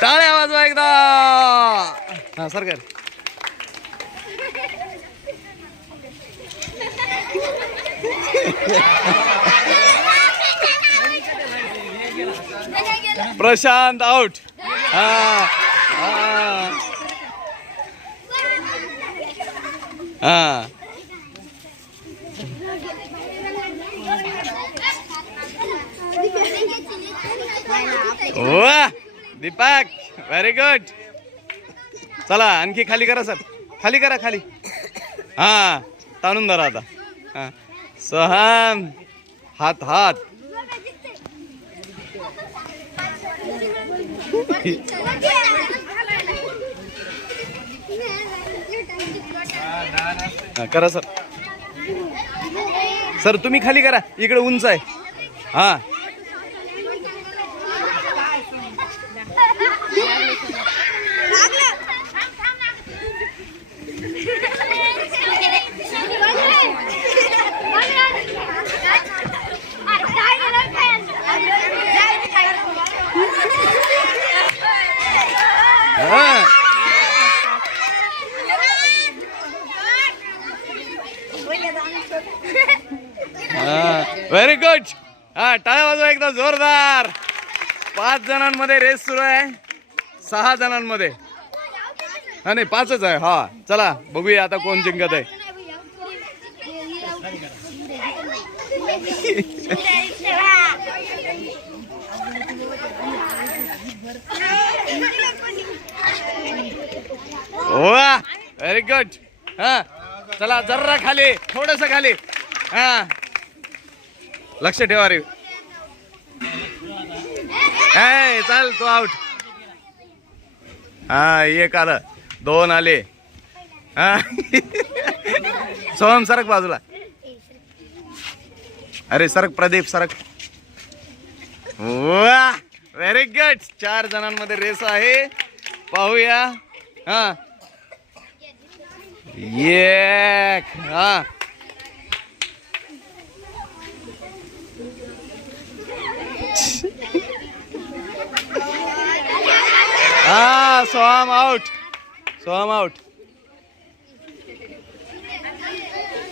टाळ्या वाजवा एकदा. हा सरकार. प्रशांत आउट. हा हा हा. वा दीपक व्हेरी गुड. चला आणखी खाली करा सर. खाली करा खाली. हा ताणून धरा आता. हा सोहम हात हात. करा सर. सर तुम्ही खाली करा इकडे उंच आहे. हा व्हेरी गुड. हा टाळ्या वाजवा एकदा जोरदार. 5 जणांमध्ये रेस सुरू आहे. 6 जणांमध्ये. हा नाही 5च आहे. हा चला बघूया आता कोण जिंकत आहे. वा व्हेरी गुड. हा चला जरा खाली थोडस खाली. हा लक्ष ठेवा रे. चाल तो आउट. हा एक आलं 2 आले. हा सोहम सरक बाजूला. अरे सरक प्रदीप सरक. वा व्हेरी गुड. 4 जणांमध्ये रेस आहे. पाहूया. हा एक. हा हा सोहम आउट. सोहम आउट.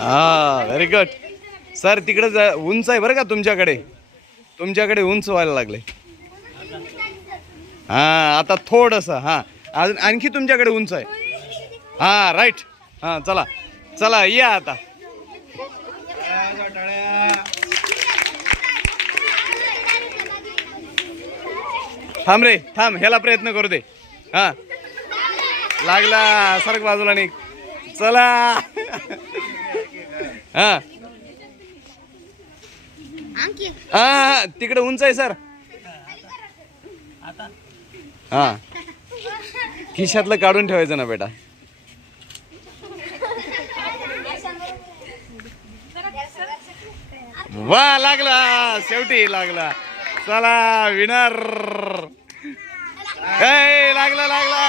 हा व्हेरी गुड. सर तिकडे उंच आहे बरं का. तुमच्याकडे उंच व्हायला लागले. हा आता थोडस. हा अजून आणखी तुमच्याकडे उंच आहे. हा राईट. हा चला चला या आता. थांब रे थांब. ह्याला प्रयत्न करू दे. हा लागला. सरक बाजूला निघ. चला. हा हा तिकडे उंच आहे सर. हा खिशातलं काढून ठेवायचं ना बेटा. वा लागला. शेवटी लागला. चला विनर. लागला लागला.